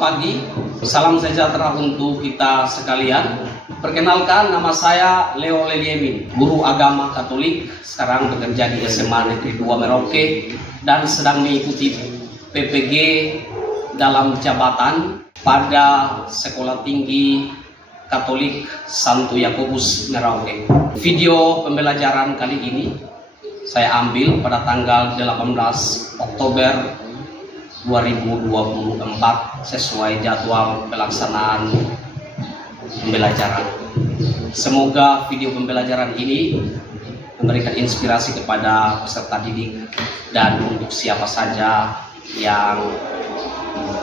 Selamat pagi, salam sejahtera untuk kita sekalian. Perkenalkan, nama saya Leo Leliemin, guru agama Katolik, sekarang bekerja di SMA Negeri 2 Merauke dan sedang mengikuti PPG dalam jabatan pada Sekolah Tinggi Katolik Santo Yakobus Merauke. Video pembelajaran kali ini saya ambil pada tanggal 18 Oktober 2024 sesuai jadwal pelaksanaan pembelajaran. Semoga video pembelajaran ini memberikan inspirasi kepada peserta didik dan untuk siapa saja yang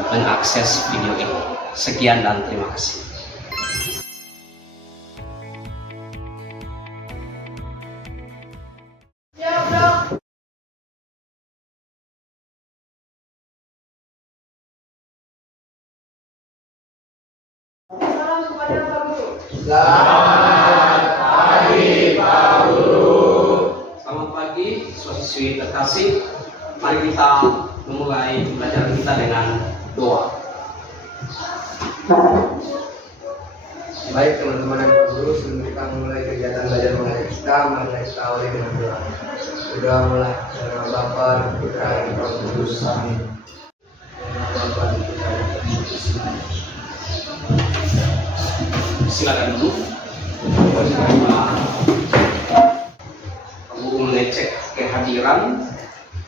mengakses video ini. Sekian dan terima kasih. Selamat pagi Pak Guru. Selamat pagi siswa-siswi terkasih. Mari kita memulai pembelajaran kita dengan doa. Baik teman-teman dan Pak Guru, sebelum kita mulai kegiatan belajar mengajar kita, mari kita awali dengan doa. Berdoa mulai nama Bapa, Putra, dan Roh Kudus. Amin. Nama Bapa, Putra, dan Roh Kudus. Silakan dulu. Guru mengecek kehadiran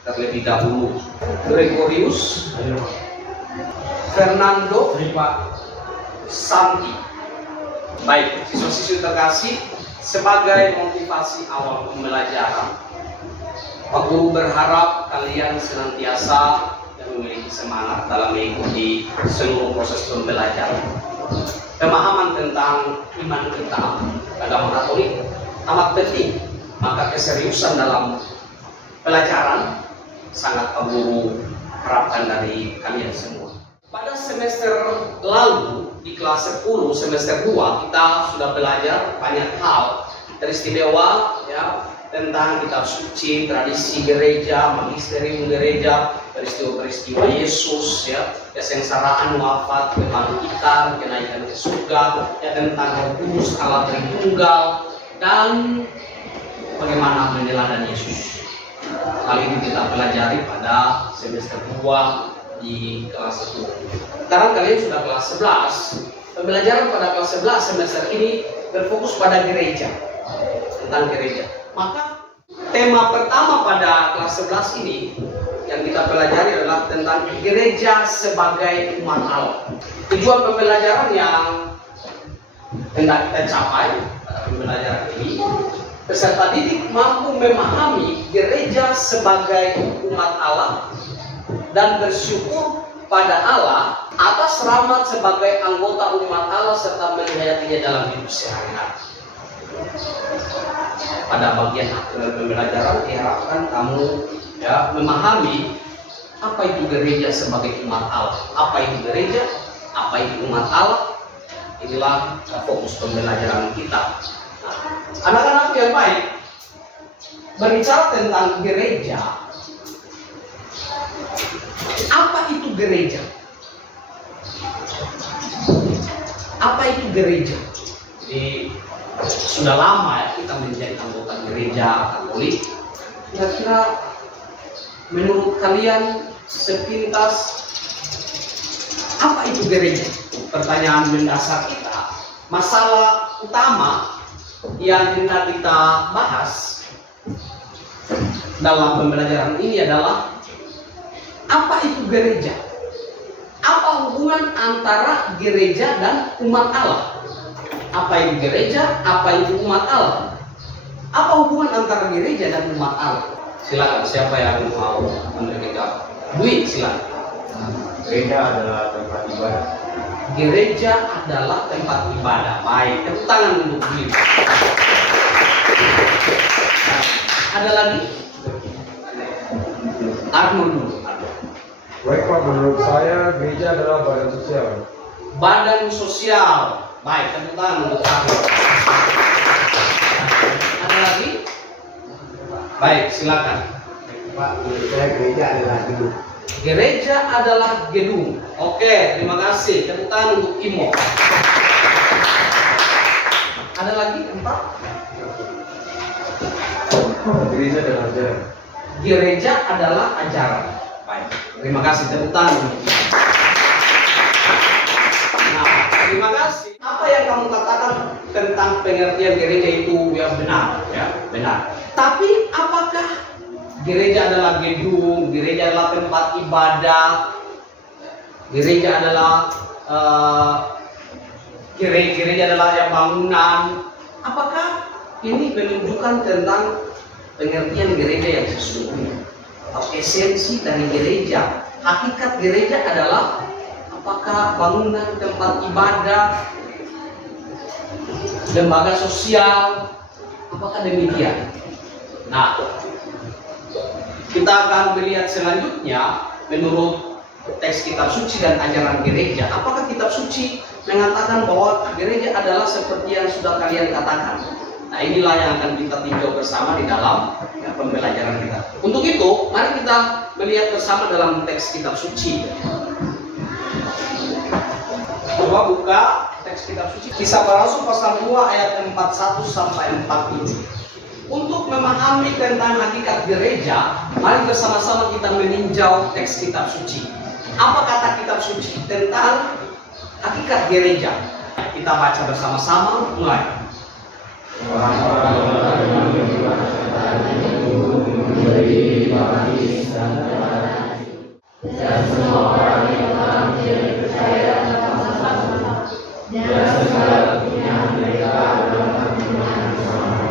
terlebih dahulu. Gregorius, Fernando, Santi. Baik, siswa-siswi terkasih, sebagai motivasi awal pembelajaran, Pak Guru berharap kalian senantiasa dan memiliki semangat dalam mengikuti seluruh proses pembelajaran. Pemahaman tentang iman kita, agama Katolik, amat penting. Maka keseriusan dalam pelajaran sangat Pak Guru harapkan dari kalian semua. Pada semester lalu di kelas 10 semester 2 kita sudah belajar banyak hal teristimewa ya, tentang kitab suci, tradisi gereja, magisterium gereja, peristiwa-peristiwa Yesus ya, kesengsaraan, wafat, kebangkitan, kenaikan ke surga, ya, tentang Roh Kudus, Allah Tritunggal, dan bagaimana meneladani Yesus. Hal ini kita pelajari pada semester 2 di kelas 10. Sekarang kalian sudah kelas 11. Pembelajaran pada kelas 11 semester ini berfokus pada gereja, tentang gereja. Maka tema pertama pada kelas 11 ini yang kita pelajari adalah tentang gereja sebagai umat Allah. Tujuan pembelajaran yang hendak kita capai pada pembelajaran ini, peserta didik mampu memahami gereja sebagai umat Allah dan bersyukur pada Allah atas rahmat sebagai anggota umat Allah serta menghayatinya dalam hidup sehari-hari. Pada bagian akhir pembelajaran diharapkan kamu ya memahami apa itu gereja sebagai umat Allah, apa itu gereja, apa itu umat Allah. Inilah fokus pembelajaran kita. Nah, anak-anak yang baik, berbicara tentang gereja, apa itu gereja? Apa itu gereja? Jadi sudah lama ya kita menjadi anggota gereja Katolik. Kira-kira menurut kalian sepintas apa itu gereja? Pertanyaan mendasar kita. Masalah utama yang hendak kita bahas dalam pembelajaran ini adalah apa itu gereja? Apa hubungan antara gereja dan umat Allah? Apa itu gereja? Apa itu umat Allah? Apa hubungan antara gereja dan umat Allah? Silakan, siapa yang mau memberikan jawab? Dwi, silakan. Gereja adalah tempat ibadah. Gereja adalah tempat ibadah. Baik, tepuk tangan untuk Dwi. Ada lagi? Arnold dulu. Baik Pak, menurut saya gereja adalah badan sosial. Badan sosial. Baik, tepuk tangan untuk Arnold. Ada lagi? Baik, silakan. Pak, menurut saya gereja adalah hidup. Gereja adalah gedung. Oke, terima kasih. Tepuk tangan untuk Imo. Ada lagi keempat? Gereja dan ajaran. Gereja adalah ajaran. Baik, terima kasih. Tepuk tangan. Nah, terima kasih. Apa yang kamu katakan tentang pengertian gereja itu ya benar, benar. Tapi apakah gereja adalah gedung, gereja adalah tempat ibadah, gereja adalah gereja adalah yang bangunan? Apakah ini menunjukkan tentang pengertian gereja yang sesungguhnya atau esensi dari gereja? Hakikat gereja adalah apakah bangunan tempat ibadah, lembaga sosial? Apakah demikian? Nah, kita akan melihat selanjutnya menurut teks kitab suci dan ajaran gereja. Apakah kitab suci mengatakan bahwa gereja adalah seperti yang sudah kalian katakan? Nah, inilah yang akan kita tinjau bersama di dalam pembelajaran kita. Untuk itu, mari kita melihat bersama dalam teks kitab suci. Coba buka teks kitab suci. Kisah Para Rasul pasal 2 ayat 41 sampai 47. Untuk memahami tentang hakikat gereja, mari bersama-sama kita meninjau teks kitab suci. Apa kata kitab suci tentang hakikat gereja? Kita baca bersama-sama, mulai. Dan semua orang yang telah menjadi percaya dalam sama-sama, dan segala kepunyaan mereka dalam kepunyaan bersama,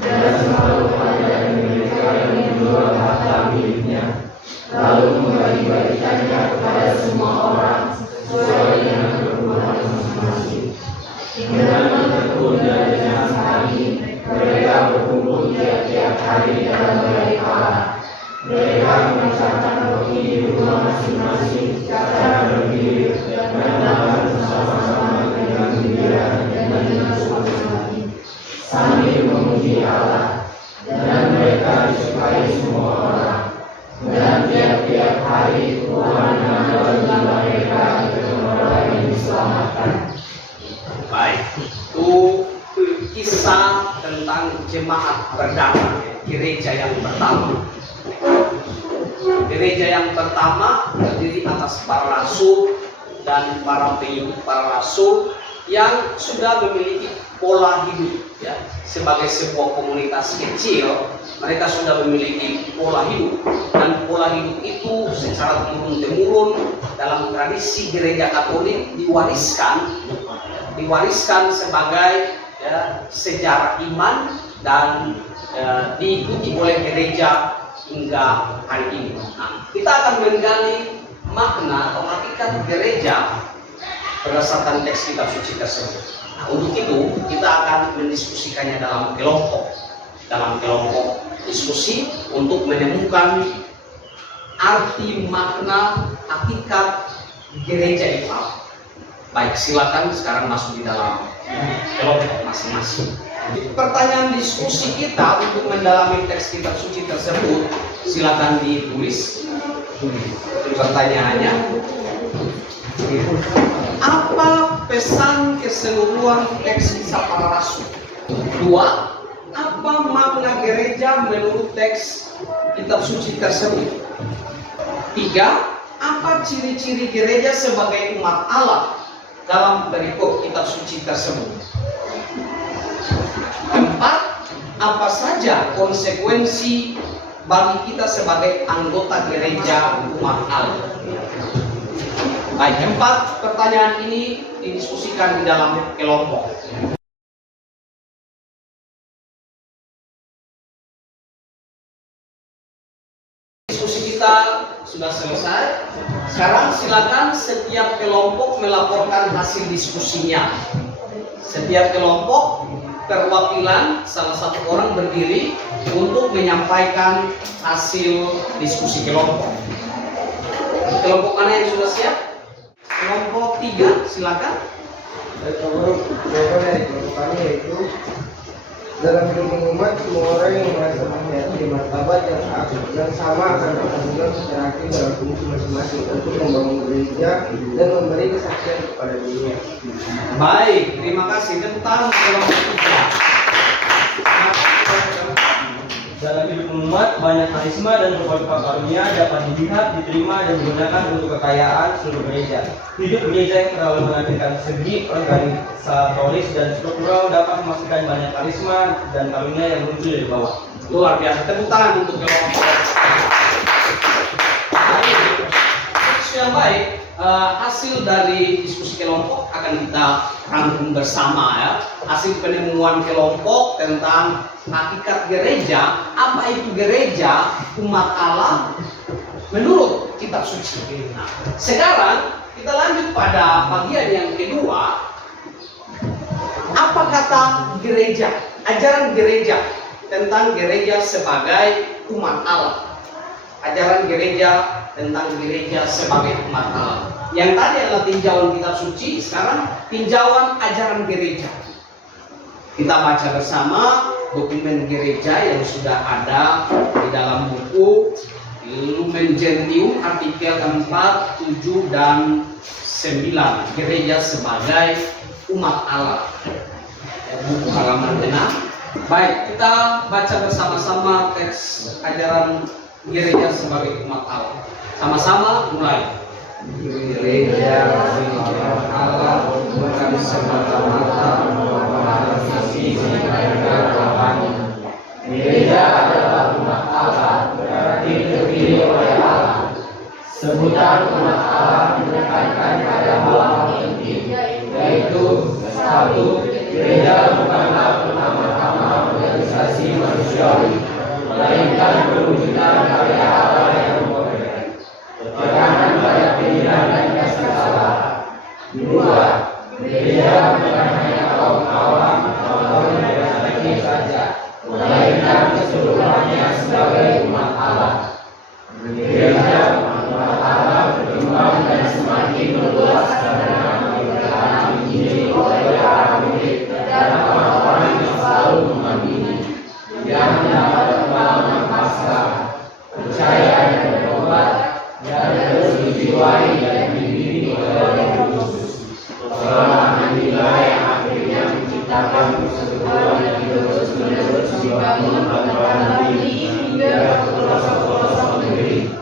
dan selalu ada mereka yang menjual harta miliknya, lalu membagi-bagikannya kepada semua orang sesuai dengan kebutuhan masing-masing. Dengan menekun dan dengan sekali, mereka berkumpul tiap-tiap hari dalam balai Allah. Mereka mengucapkan roti di rumah masing-masing secara berdiri dan makan bersama-sama dengan gembira dan dengan suasana sambil memuji Allah, dan mereka disukai semua orang. Dan tiap-tiap hari Tuhan menambah jumlah mereka dengan orang yang diselamatkan. Baik, itu kisah tentang jemaat perdana, gereja yang pertama. Gereja yang pertama terdiri atas para rasul dan para pengikut para rasul yang sudah memiliki pola hidup, ya. Sebagai sebuah komunitas kecil, mereka sudah memiliki pola hidup, dan pola hidup itu secara turun-temurun dalam tradisi gereja Katolik diwariskan sebagai sejarah iman dan diikuti oleh gereja hingga hari ini. Nah, kita akan menggali makna atau hakikat gereja berdasarkan teks kitab suci tersebut. Nah, untuk itu kita akan mendiskusikannya dalam kelompok diskusi untuk menemukan arti makna hakikat gereja itu. Baik, silakan sekarang masuk di dalam kelompok masing-masing. Pertanyaan diskusi kita untuk mendalami teks kitab suci tersebut, silakan ditulis pertanyaannya. Apa pesan keseluruhan teks Kisah Para Rasul? 2. Apa makna gereja menurut teks kitab suci tersebut? 3. Apa ciri-ciri gereja sebagai umat Allah dalam perikop kitab suci tersebut? 4. Apa saja konsekuensi bagi kita sebagai anggota gereja umat Allah? Baik, 4 pertanyaan ini didiskusikan di dalam kelompok. Diskusi kita sudah selesai. Sekarang silakan setiap kelompok melaporkan hasil diskusinya. Setiap kelompok perwakilan salah satu orang berdiri untuk menyampaikan hasil diskusi kelompok. Kelompok mana yang sudah siap? Kelompok 3, silakan. Jawaban dari kelompok kami yaitu Dalam hidup umat, semua orang yang merasa memiliki martabat yang sama akan bertanggung secara aktif dalam fungsi masing-masing untuk membangun gereja dan memberi kesaksian kepada dunia. Baik, terima kasih tentang kelompok 3. Dalam hidup umat, banyak karisma dan berbagai karunia dapat dilihat, diterima, dan digunakan untuk kekayaan seluruh gereja. Hidup gereja yang terlalu menargetkan segi organisatoris dan struktural dapat memastikan banyak karisma dan karunia yang muncul dari bawah. Luar biasa, tepuk tangan untuk kelompok. Yang baik, hasil dari diskusi kelompok akan kita rangkum bersama ya. Hasil penemuan kelompok tentang hakikat gereja, apa itu gereja, umat Allah menurut kitab suci. Nah, sekarang kita lanjut pada bagian yang kedua. Apa kata gereja? Ajaran gereja tentang gereja sebagai umat Allah. Ajaran gereja tentang gereja sebagai umat Allah. Yang tadi adalah tinjauan kitab suci, sekarang tinjauan ajaran gereja. Kita baca bersama dokumen gereja yang sudah ada di dalam buku Lumen Gentium artikel 4, 7, dan 9. Gereja sebagai umat Allah. Buku halaman 6. Baik, kita baca bersama-sama teks ajaran gereja sebagai umat Allah. Sama-sama mulai. Gereja umat Allah bukan semata-mata organisasi negara rohani. Gereja adalah umat Allah, berarti terdiri oleh Allah. Sebutan umat Allah menekankan pada hal inti, yaitu satu, gereja bukanlah pertama-tama organisasi manusiawi, melainkan perwujudan karya Allah yang memperkaya. Tekanan pada pilihan dan kasih Allah. Dua, gereja bukan hanya kaum awam atau organisasi saja, melainkan keseluruhannya sebagai umat Allah. Gereja umat Allah berkembang dan semakin meluas karena pemberitaan Injil oleh para murid dan orang-orang yang selalu mengamini, yang mendapat pengalaman pasrah, percaya dan bertobat, dan terus dijiwai dan dibimbing oleh Roh Kudus. Pertolongan inilah yang akhirnya menciptakan persekutuan yang terus-menerus dibangun pada diri hingga pelosok-pelosok negeri.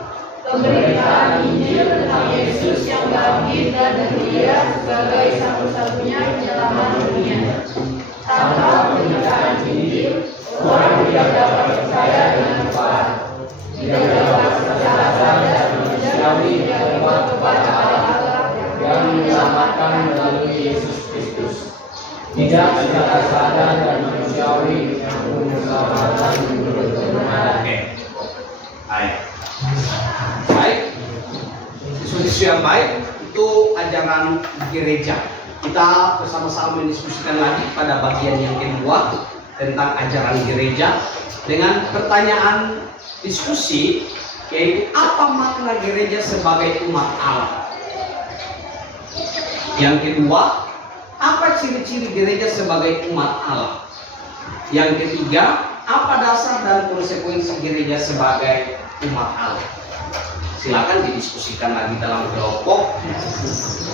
Pemberitaan Injil tentang Yesus yang bangkit dan Dia sebagai satu-satunya penyelamat dunia. Tanpa pemberitaan Injil, orang tidak dapat percaya dengan kuat. Tidak dapat secara sadar manusiawi berbuat kepada Allah yang menyelamatkan melalui Yesus Kristus. Tidak secara sadar dan manusiawi yang menyelamatkan menurut kebenaran. Baik. Baik. Diskusi yang baik itu ajaran gereja. Kita bersama-sama mendiskusikan lagi pada bagian yang kedua tentang ajaran gereja dengan pertanyaan diskusi, yaitu apa makna gereja sebagai umat Allah. Yang kedua, apa ciri-ciri gereja sebagai umat Allah. Yang ketiga, apa dasar dan konsekuensi gereja sebagai umat Allah. Silakan didiskusikan lagi dalam kelompok.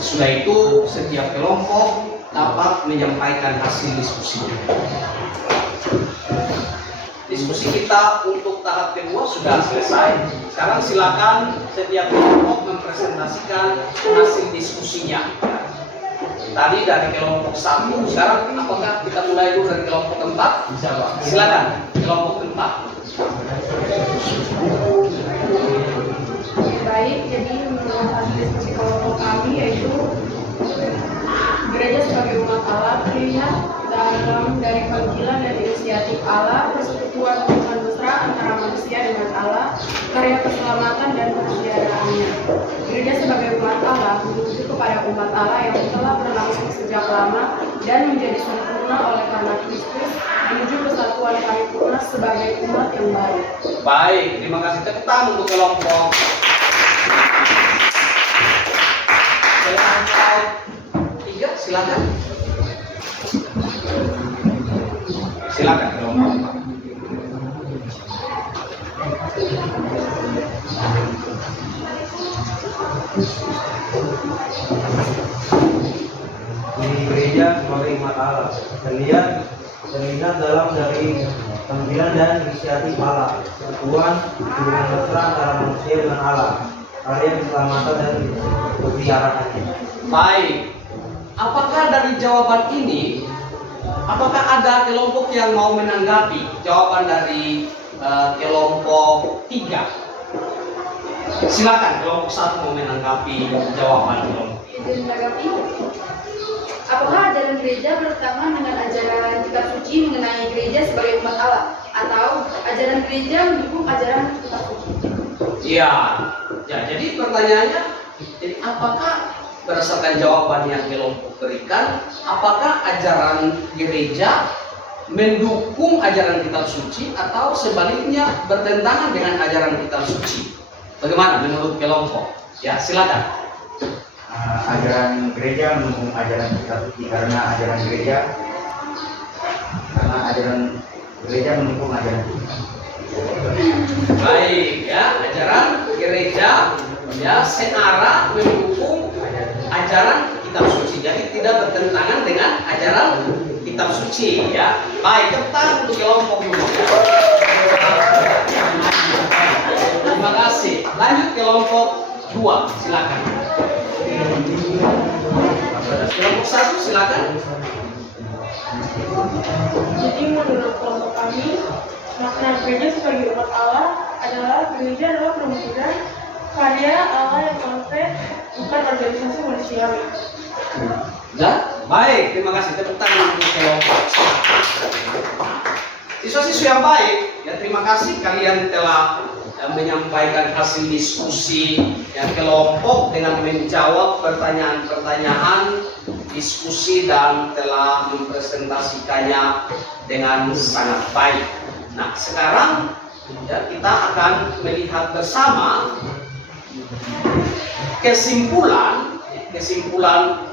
Sudah itu setiap kelompok dapat menyampaikan hasil diskusinya. Diskusi kita untuk tahap kedua sudah selesai. Sekarang silakan setiap kelompok mempresentasikan hasil diskusinya. Tadi dari kelompok 1, sekarang apakah kita mulai dulu dari kelompok 4? Bisa, Pak. Silakan kelompok 4. Baik, jadi menurut hasil diskusi kelompok kami yaitu gereja sebagai umat Allah terlihat dari panggilan dan inisiatif Allah, persekutuan hubungan mesra antara manusia dengan Allah, karya keselamatan dan persiaraannya. Gereja sebagai umat Allah menuju kepada umat Allah yang telah berlangsung sejak lama dan menjadi sempurna oleh karena Kristus, menuju kesatuan paripurna sebagai umat yang baru. Baik, terima kasih. Tepuk tangan untuk kelompok. Kelompok 3, silakan. Silakan. Di gereja sebagai umat Allah, terlihat dalam dari tampilan dan inisiatif Allah, persatuan hubungan mesra antara manusia dengan Allah, karya keselamatan dan keziaratannya. Baik, apakah dari jawaban ini, apakah ada kelompok yang mau menanggapi jawaban dari kelompok 3? Silakan kelompok 1 mau menanggapi jawaban kelompok. Izin menanggapi. Apakah ajaran gereja bertentangan dengan ajaran kitab suci mengenai gereja sebagai umat Allah, atau ajaran gereja mendukung ajaran kitab suci? Ya, jadi pertanyaannya, jadi apakah berdasarkan jawaban yang kelompok berikan, apakah ajaran gereja mendukung ajaran kitab suci atau sebaliknya bertentangan dengan ajaran kitab suci? Bagaimana menurut kelompok? Ya, silakan. Ajaran gereja mendukung ajaran kitab suci karena ajaran gereja mendukung ajaran kita. Baik, ya, ajaran gereja ya searah mendukung ajaran kitab suci. Jadi tidak bertentangan dengan ajaran kitab suci, ya. Baik, tepuk untuk kelompok dulu. Terima kasih. Lanjut kelompok 2, silakan. Kelompok 1 silakan. Jadi menurut kelompok kami, makna gereja sebagai umat Allah adalah gereja adalah perwujudan karya Allah yang konkret, bukan organisasi manusiawi. Ya, baik, terima kasih. Tepuk tangan untuk kelompok. Siswa-siswa yang baik, ya terima kasih kalian telah menyampaikan hasil diskusi yang kelompok dengan menjawab pertanyaan-pertanyaan diskusi dan telah mempresentasikannya dengan sangat baik. Nah, sekarang ya, kita akan melihat bersama kesimpulan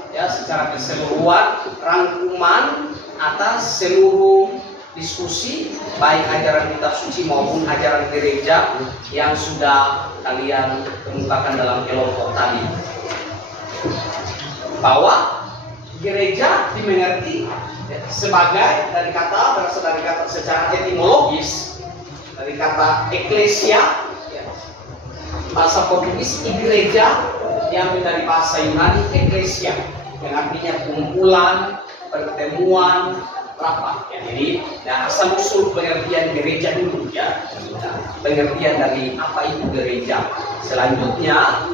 ya secara keseluruhan rangkuman atas seluruh diskusi baik ajaran kitab suci maupun ajaran gereja yang sudah kalian kemukakan dalam kelompok tadi, bahwa gereja dimengerti sebagai berasal dari kata secara etimologis dari kata eklesia, bahasa Portugis igreja, yang dari bahasa Yunani eklesia yang artinya kumpulan, pertemuan, rapat. Ya, jadi asal usul pengertian gereja dulu ya. Nah, pengertian dari apa itu gereja. Selanjutnya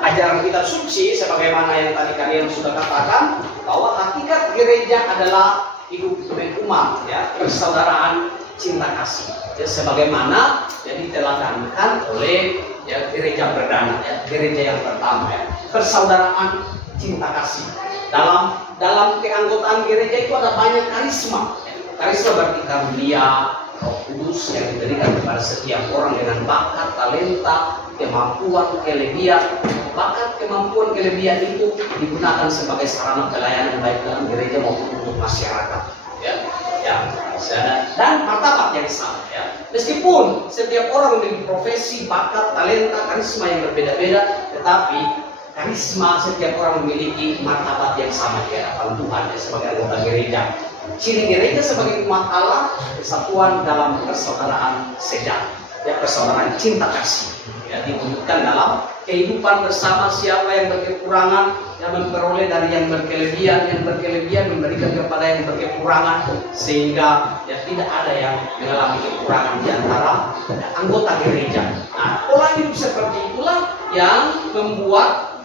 ajaran kitab suci sebagaimana yang tadi kalian sudah katakan bahwa hakikat gereja adalah hidup umat ya, persaudaraan cinta kasih. Ya, sebagaimana yang diteladangkan oleh ya, gereja perdana ya, gereja yang pertama ya, persaudaraan cinta kasih. Dalam keanggotaan gereja itu ada banyak karisma. Karisma berarti karunia Roh Kudus yang diberikan kepada setiap orang dengan bakat, talenta, kemampuan, kelebihan. Bakat, kemampuan, kelebihan itu digunakan sebagai sarana pelayanan baik dalam gereja maupun untuk masyarakat. Dan martabat yang sama. Ya. Meskipun setiap orang memiliki profesi, bakat, talenta, karisma yang berbeda-beda, tetapi karisma setiap orang memiliki martabat yang sama di hadapan Tuhan ya, sebagai anggota gereja. Ciri gereja sebagai umat Allah, kesatuan dalam persaudaraan sejati, ya, persaudaraan cinta kasih. Ya, diwujudkan dalam kehidupan bersama. Siapa yang berkekurangan yang memperoleh dari yang berkelebihan memberikan kepada yang berkekurangan, sehingga ya tidak ada yang mengalami kekurangan di antara anggota gereja. Nah, pola hidup seperti itulah yang membuat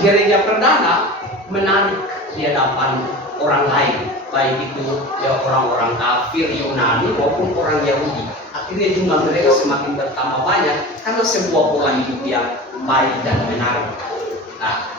gereja perdana menarik di hadapan orang lain, baik itu ya orang-orang kafir Yunani maupun orang Yahudi. Akhirnya jumlah mereka semakin bertambah banyak karena sebuah pola hidup yang baik dan menarik. Nah,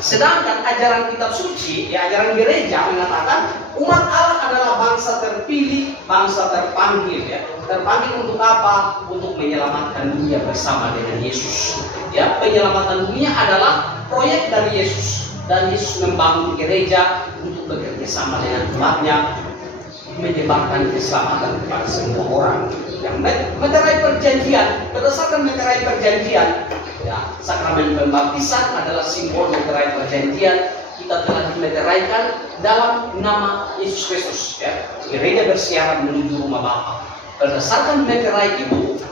sedangkan ajaran kitab suci, ya ajaran gereja mengatakan umat Allah adalah bangsa terpilih, bangsa terpanggil, ya. Terpanggil untuk apa? Untuk menyelamatkan dunia bersama dengan Yesus. Ya, penyelamatan dunia adalah proyek dari Yesus, dan Yesus membangun gereja untuk bekerja sama dengan umatnya menyebarkan keselamatan kepada semua orang. Yang meterai perjanjian, berdasarkan meterai perjanjian, ya, sakramen pembaptisan adalah simbol meterai perjanjian. Kita telah dimeteraikan dalam nama Yesus Kristus. Ya. Gereja bersiaran menuju rumah Bapa. Berdasarkan meterai itu,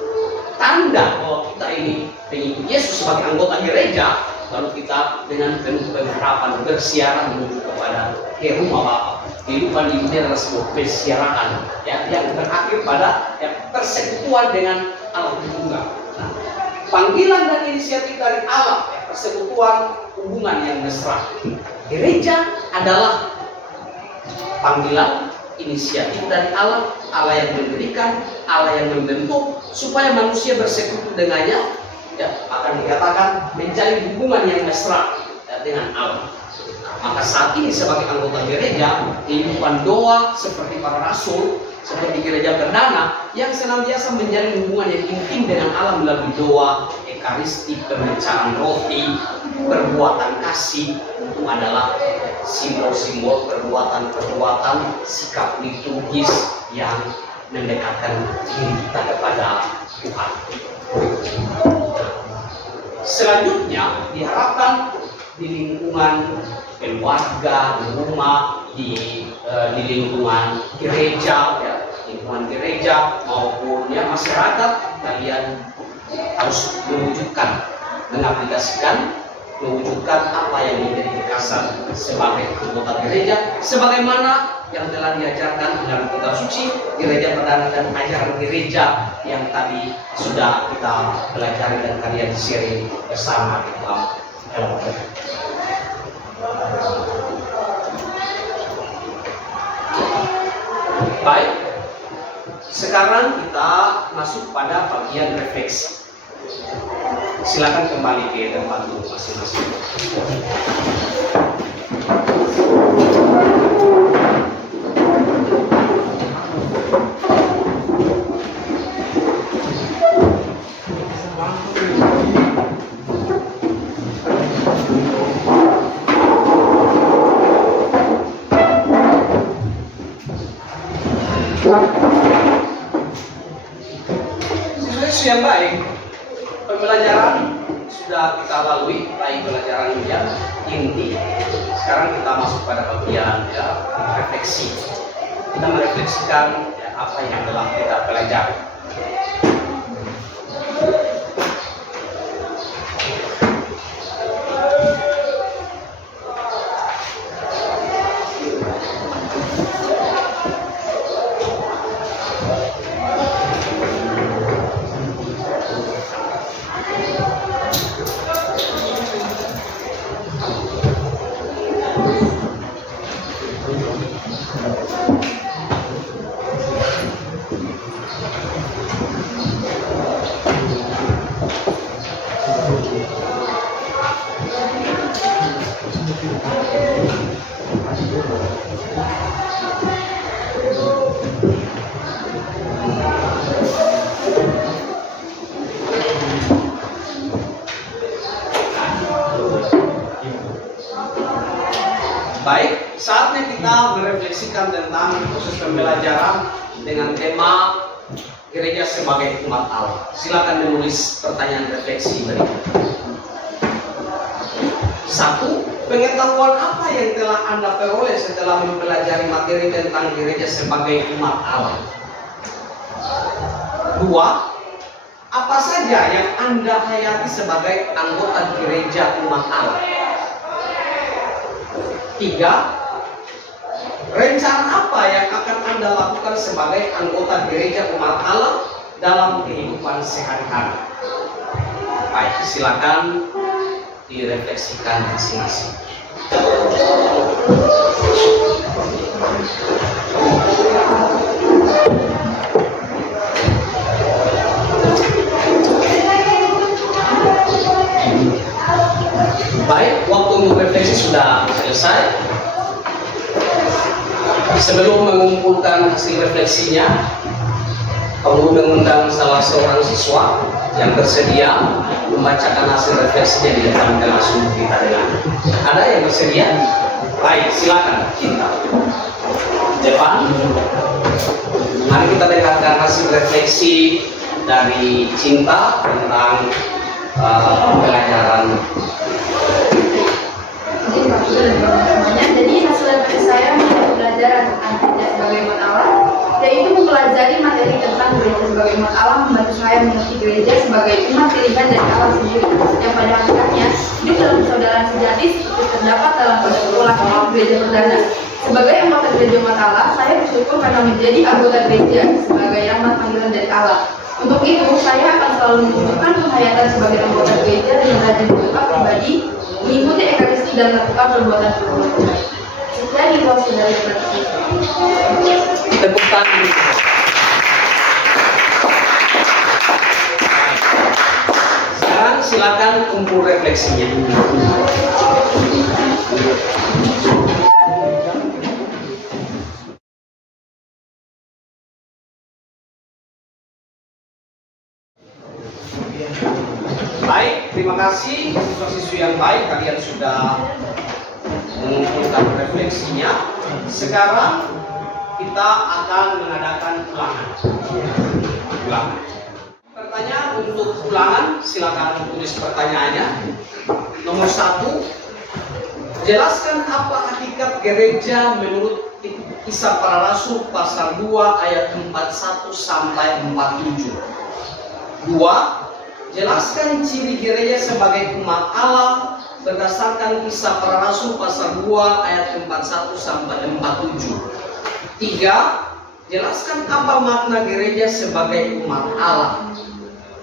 tanda bahwa kita ini pengikut Yesus sebagai anggota gereja, lalu kita dengan penuh pengharapan bersiaran menuju kepada rumah Bapa. Kehidupan ini adalah sebuah persiaran, ya, yang berakhir pada ya, persekutuan dengan Allah Tunggal. Nah, panggilan dan inisiatif dari Allah, ya, persekutuan hubungan yang mesra. Gereja adalah panggilan inisiatif dari Allah, Allah yang mendirikan, Allah yang membentuk supaya manusia bersekutu dengannya, ya, akan dikatakan menjalin hubungan yang mesra, ya, dengan Allah. Maka saat ini sebagai anggota gereja, kehidupan doa seperti para rasul, seperti gereja perdana yang senantiasa menjalin hubungan yang intim dengan Allah melalui doa, ekaristi, pemecahan roti, perbuatan kasih, itu adalah simbol-simbol perbuatan-perbuatan sikap liturgis yang mendekatkan diri kita kepada Tuhan. Selanjutnya diharapkan di lingkungan keluarga, di rumah, di lingkungan gereja, ya, lingkungan gereja maupun ya masyarakat, kalian harus mewujudkan apa yang menjadi kekasan sebagai anggota gereja, sebagaimana yang telah diajarkan dalam kitab suci gereja perdana dan ajaran gereja yang tadi sudah kita pelajari dan kalian sharing bersama di dalam Baik, sekarang kita masuk pada bagian refleksi. Silakan kembali ke tempat duduk masing-masing. Siswa yang baik, pembelajaran sudah kita lalui, baik pelajaran yang inti. Sekarang kita masuk pada bagian ya, refleksi. Kita merefleksikan ya, apa yang telah kita pelajari. Baik, saatnya kita merefleksikan tentang proses pembelajaran dengan tema gereja sebagai umat Allah. Silakan menulis pertanyaan refleksi berikut. 1. Pengetahuan apa yang telah Anda peroleh setelah mempelajari materi tentang gereja sebagai umat Allah? 2. Apa saja yang Anda hayati sebagai anggota gereja umat Allah? 3. Rencana apa yang akan Anda lakukan sebagai anggota gereja umat Allah dalam kehidupan sehari-hari? Baik, silakan direfleksikan masing-masing. Baik, waktu untuk refleksi sudah selesai. Sebelum mengumpulkan hasil refleksinya, kamu mengundang salah seorang siswa yang bersedia membacakan hasil refleksinya di depan kelas untuk kita dengar. Ada yang bersedia? Baik, silakan. Cinta. depan. Mari kita dengarkan hasil refleksi dari Cinta tentang pelajaran. Jadi hasil refleksi saya mengenai pelajaran tentang gereja sebagai umat Allah, yaitu mempelajari materi tentang gereja sebagai umat Allah membantu saya mengerti gereja sebagai umat pilihan dari Allah sendiri, yang pada hakikatnya hidup dalam persaudaraan sejati seperti terdapat dalam kode Lakish gereja perdana. Sebagai anggota gereja umat Allah, saya bersyukur karena menjadi anggota gereja sebagai rahmat panggilan dari Allah. Untuk itu, saya akan selalu menunjukkan penghayatan sebagai anggota gereja dengan rajin berdoa pribadi, mengikuti ekaristi dan melakukan perbuatan-perbuatan baik. Sekian informasi dari refleksi. Tepuk tangan. Sekarang silakan kumpul refleksinya. Baik, terima kasih siswa-siswi yang baik, kalian sudah mengumpulkan refleksinya. Sekarang kita akan mengadakan ulangan. Pertanyaan untuk ulangan, silakan tulis pertanyaannya. Nomor 1, jelaskan apa hakikat gereja menurut Kisah Para Rasul pasal 2 ayat 41 sampai 47. 2, jelaskan ciri gereja sebagai umat Allah berdasarkan Kisah Para Rasul pasal 2 ayat 41 sampai 47. 3, jelaskan apa makna gereja sebagai umat Allah.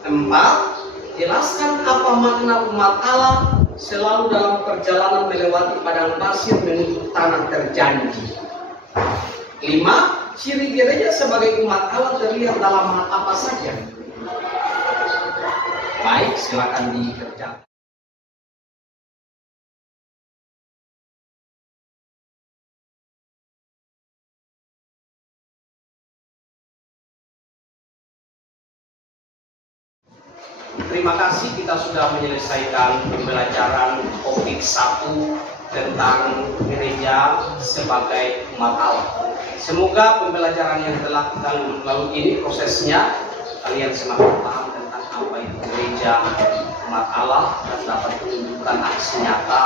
4, jelaskan apa makna umat Allah selalu dalam perjalanan melewati padang pasir menuju tanah terjanji. 5, ciri gereja sebagai umat Allah terlihat dalam hal apa saja. Baik, silakan dikerjakan. Terima kasih, kita sudah menyelesaikan pembelajaran topik 1 tentang gereja sebagai umat Allah. Semoga pembelajaran yang telah kita lalui ini prosesnya kalian semakin paham tentang apa itu gereja umat Allah dan dapat menunjukkan aksi nyata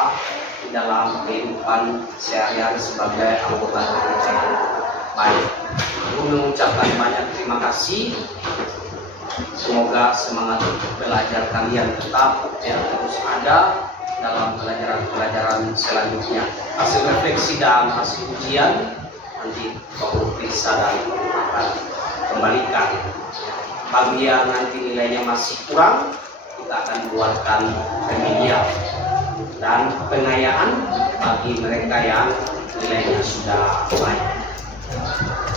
di dalam kehidupan sehari-hari sebagai anggota gereja. Baik, aku mengucapkan banyak terima kasih. Semoga semangat belajar kalian tetap terus ada dalam pelajaran selanjutnya. Hasil refleksi dan hasil ujian nanti Bapak periksa dan akan kembalikan. Bagi yang nanti nilainya masih kurang, kita akan buatkan remedial dan pengayaan bagi mereka yang nilainya sudah baik.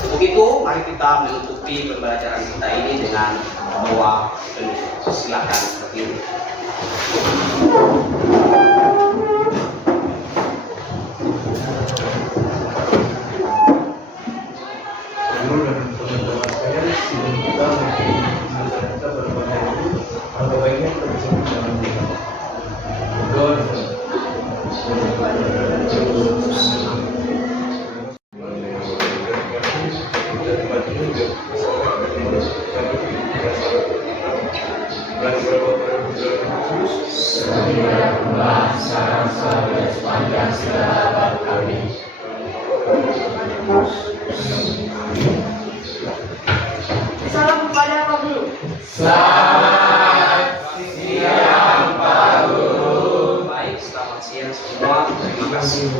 Untuk itu, mari kita menutupi pembelajaran kita ini dengan doa penutup. Silakan berdiri. Salam kepada Pak Guru. Baik, selamat siang semua. Terima kasih.